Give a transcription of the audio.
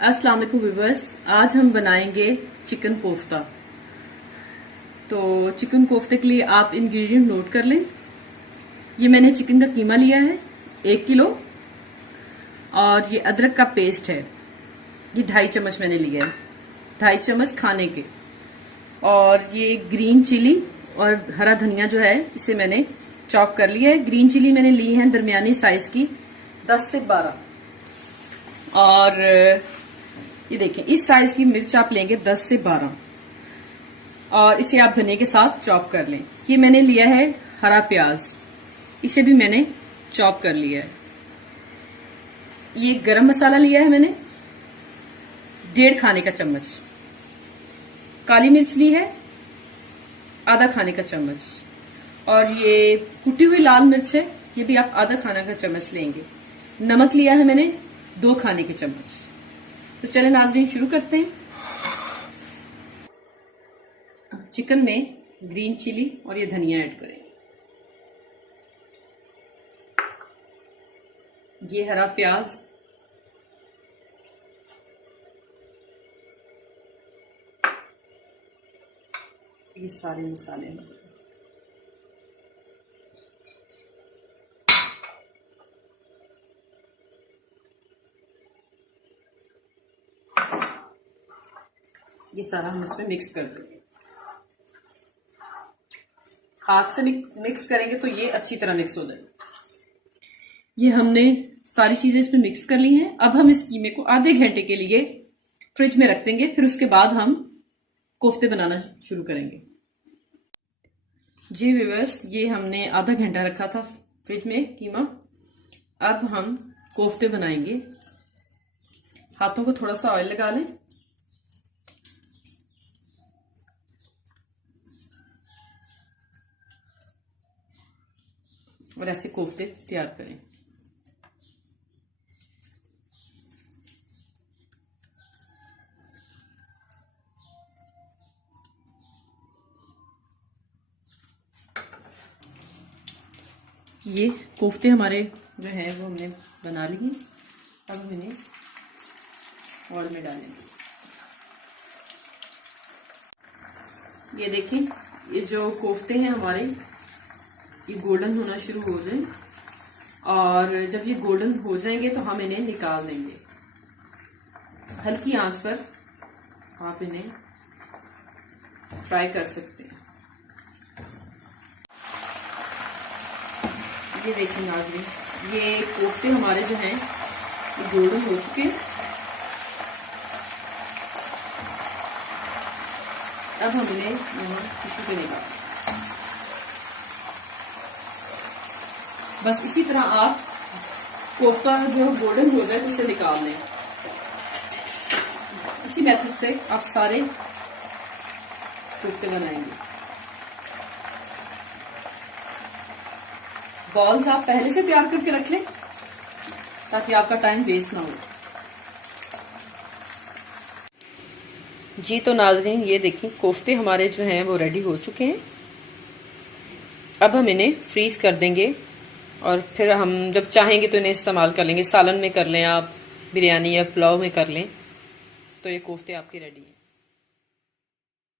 अस्सलाम वालेकुम व्यूअर्स, आज हम बनाएंगे चिकन कोफ्ता। तो चिकन कोफ्ते के लिए आप इंग्रेडिएंट नोट कर लें। ये मैंने चिकन का कीमा लिया है 1 किलो, और ये अदरक का पेस्ट है, ये 2.5 चम्मच मैंने लिया है, 2.5 चम्मच खाने के। और ये ग्रीन चिली और हरा धनिया जो है इसे मैंने चॉप कर लिया है। ग्रीन चिली मैंने ली है दरमियानी साइज की 10 से 12, और ये देखें इस साइज की मिर्च आप लेंगे 10 से 12, और इसे आप धनिया के साथ चॉप कर लें। ये मैंने लिया है हरा प्याज, इसे भी मैंने चॉप कर लिया है। ये गरम मसाला लिया है मैंने 1.5 खाने का चम्मच। काली मिर्च ली है आधा खाने का चम्मच, और ये कुटी हुई लाल मिर्च है, ये भी आप आधा खाने का चम्मच लेंगे। नमक लिया है मैंने 2 खाने के चम्मच। तो चले नाज़रीन शुरू करते हैं। चिकन में ग्रीन चिली और ये धनिया ऐड करें। ये हरा प्याज, ये सारे मसाले हैं इसमें। ये सारा हम इसमें मिक्स कर देंगे। हाथ से मिक्स करेंगे तो ये अच्छी तरह मिक्स हो जाएगा। ये हमने सारी चीजें इसमें मिक्स कर ली हैं। अब हम इस कीमे को आधे घंटे के लिए फ्रिज में रख देंगे, फिर उसके बाद हम कोफ्ते बनाना शुरू करेंगे। जी व्यूअर्स, ये हमने आधा घंटा रखा था फ्रिज में कीमा। अब हम कोफ्ते बनाएंगे। हाथों को थोड़ा सा ऑयल लगा लें, और ऐसे कोफ्ते तैयार करें। ये कोफ्ते हमारे जो है वो हमने बना लिए। अब हम इन्हें ऑयल में डालेंगे। ये देखिए, ये जो कोफ्ते हैं हमारे, ये गोल्डन होना शुरू हो जाए, और जब ये गोल्डन हो जाएंगे तो हम इन्हें निकाल देंगे। हल्की आंच पर आप इन्हें फ्राई कर सकते हैं। ये देखिए नाज़रीन, ये कोफ्ते हमारे जो हैं ये गोल्डन हो चुके हैं। अब हम इन्हें टिश्यू पे निकालें। बस इसी तरह आप कोफ्ता जो गोल्डन हो जाए तो उसे निकाल लें। इसी मेथड से आप सारे कोफ्ते बनाएंगे। बॉल्स आप पहले से तैयार करके रख लें ताकि आपका टाइम वेस्ट ना हो। जी तो नाज़रीन, ये देखिए कोफ्ते हमारे जो हैं वो रेडी हो चुके हैं। अब हम इन्हें फ्रीज कर देंगे, और फिर हम जब चाहेंगे तो इन्हें इस्तेमाल कर लेंगे। सालन में कर लें आप, बिरयानी या पुलाव में कर लें, तो ये कोफ्ते आपके रेडी हैं।